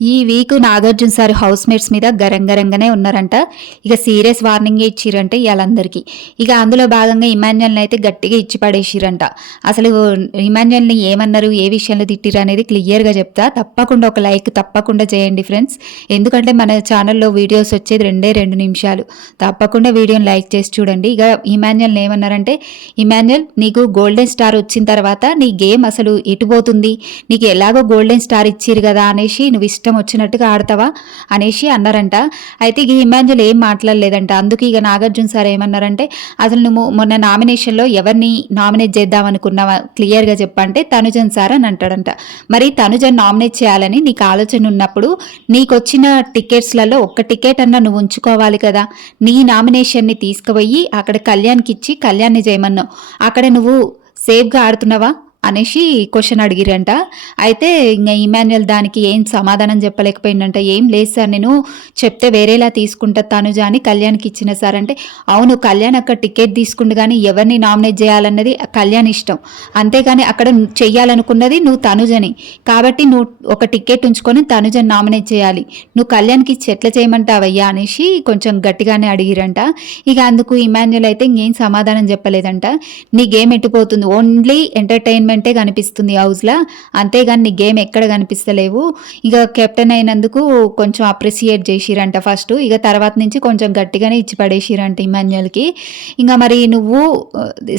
ఈ week Nagarjuna sir housemates మీద గరంగరంగానే ఉన్నారంట. ఇక సీరియస్ వార్నింగే ఇచ్చిర్రంట ఇయాలందరికీ. ఇక అందులో భాగంగా ఇమాన్యుయల్‌నయితే గట్టిగా ఇచ్చి పడేసిర్రంట. అసలు ఇమాన్యుయల్‌ని ఏమన్నారు, ఏ విషయంలో తిట్టిర్రనేది క్లియర్‌గా చెప్తా. తప్పకుండా ఒక లైక్ తప్పకుండా చేయండి ఫ్రెండ్స్. ఎందుకంటే మన ఛానల్‌లో వీడియోస్ వచ్చేది 2 నిమిషాలు. తప్పకుండా వీడియోని లైక్ చేసి చూడండి. ఇక ఇమాన్యుయల్‌ని ఏమన్నారంటే, "ఇమాన్యుయల్ నీకు గోల్డెన్ స్టార్ వచ్చిన తర్వాత నీ గేమ్ అసలు ఎటు పోతుంది? నీకు ఎలాగో గోల్డెన్ స్టార్ ఇచ్చిర్రు కదా అనేసి నువ్వు ఇష్టం వచ్చినట్టుగా ఆడతావా అనేసి అన్నారంట. అయితే ఇక ఇమాన్యుయల్ ఏం మాట్లాడలేదంట. అందుకు ఇక నాగార్జున సార్ ఏమన్నారంటే, అసలు నువ్వు మొన్న నామినేషన్లో ఎవరిని నామినేట్ చేద్దాం అనుకున్నావా క్లియర్గా చెప్పంటే తనుజన్ సార్ అని అంటాడంట. మరి తనుజన్ నామినేట్ చేయాలని నీకు ఆలోచన ఉన్నప్పుడు నీకొచ్చిన టికెట్స్లలో ఒక్క టికెట్ అన్నా నువ్వు ఉంచుకోవాలి కదా. నీ నామినేషన్ని తీసుకుపోయి అక్కడ కళ్యాణ్కి ఇచ్చి కళ్యాణ్ని చేయమన్నావు. అక్కడ నువ్వు సేఫ్గా ఆడుతున్నావా అనేసి క్వశ్చన్ అడిగిరంట. అయితే ఇంకా ఇమాన్యుయల్ దానికి ఏం సమాధానం చెప్పలేకపోయిందంట. ఏం లేదు సార్, నేను చెప్తే వేరేలా తీసుకుంటా తనుజ అని కళ్యాణ్కి ఇచ్చిన సార్ అంటే, అవును కళ్యాణ్ అక్కడ టికెట్ తీసుకుండు కానీ ఎవరిని నామినేట్ చేయాలన్నది కళ్యాణ్ ఇష్టం, అంతేగాని అక్కడ చెయ్యాలనుకున్నది నువ్వు తనుజని, కాబట్టి నువ్వు ఒక టికెట్ ఉంచుకొని తనుజని నామినేట్ చేయాలి, నువ్వు కళ్యాణ్కి ఇచ్చి ఎట్లా చేయమంటావయ్యా అనేసి కొంచెం గట్టిగానే అడిగిరంట. ఇక అందుకు ఇమాన్యుయల్ అయితే ఇంకేం సమాధానం చెప్పలేదంట. నీ గేమ్ ఎట్టిపోతుంది, ఓన్లీ ఎంటర్టైన్మెంట్ కనిపిస్తుంది హౌస్లో, అంతేగాని నీ గేమ్ ఎక్కడ కనిపిస్తలేవు. ఇక కెప్టెన్ అయినందుకు కొంచెం అప్రిసియేట్ చేసిరంట ఫస్ట్. ఇక తర్వాత నుంచి కొంచెం గట్టిగానే ఇచ్చి పడేసిరంట ఇమాన్యుయల్కి. ఇంకా మరి నువ్వు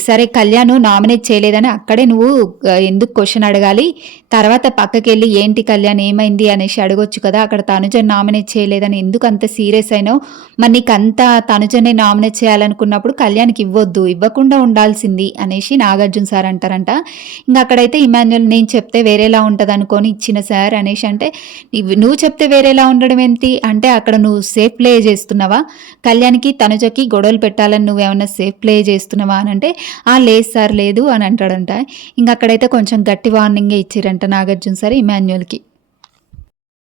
సరే కళ్యాణ్ నామినేట్ చేయలేదని అక్కడే నువ్వు ఎందుకు క్వశ్చన్ అడగాలి, తర్వాత పక్కకి వెళ్ళి ఏంటి కళ్యాణ్ ఏమైంది అనేసి అడగొచ్చు కదా. అక్కడ తనుజని నామినేట్ చేయలేదని ఎందుకు అంత సీరియస్ అయినావు, మరి నీకు అంత తనుజని నామినేట్ చేయాలనుకున్నప్పుడు కళ్యాణ్కి ఇవ్వద్దు, ఇవ్వకుండా ఉండాల్సింది అనేసి నాగార్జున సార్ అంటారంట. ఇంకా అక్కడైతే ఇమాన్యుయల్ నేను చెప్తే వేరేలా ఉంటుంది అనుకొని ఇచ్చిన సార్ అనేసి అంటే, నువ్వు చెప్తే వేరేలా ఉండడం ఏంటి అంటే, అక్కడ నువ్వు సేఫ్ ప్లే చేస్తున్నావా, కళ్యాణ్కి తనుజకి గొడవలు పెట్టాలని నువ్వేమన్నా సేఫ్ ప్లే చేస్తున్నావా అని అంటే, లేదు సార్ లేదు అని అంటాడంట. ఇంక అక్కడైతే కొంచెం గట్టి వార్నింగే ఇచ్చిరంట నాగార్జున సార్ ఇమాన్యుయల్కి.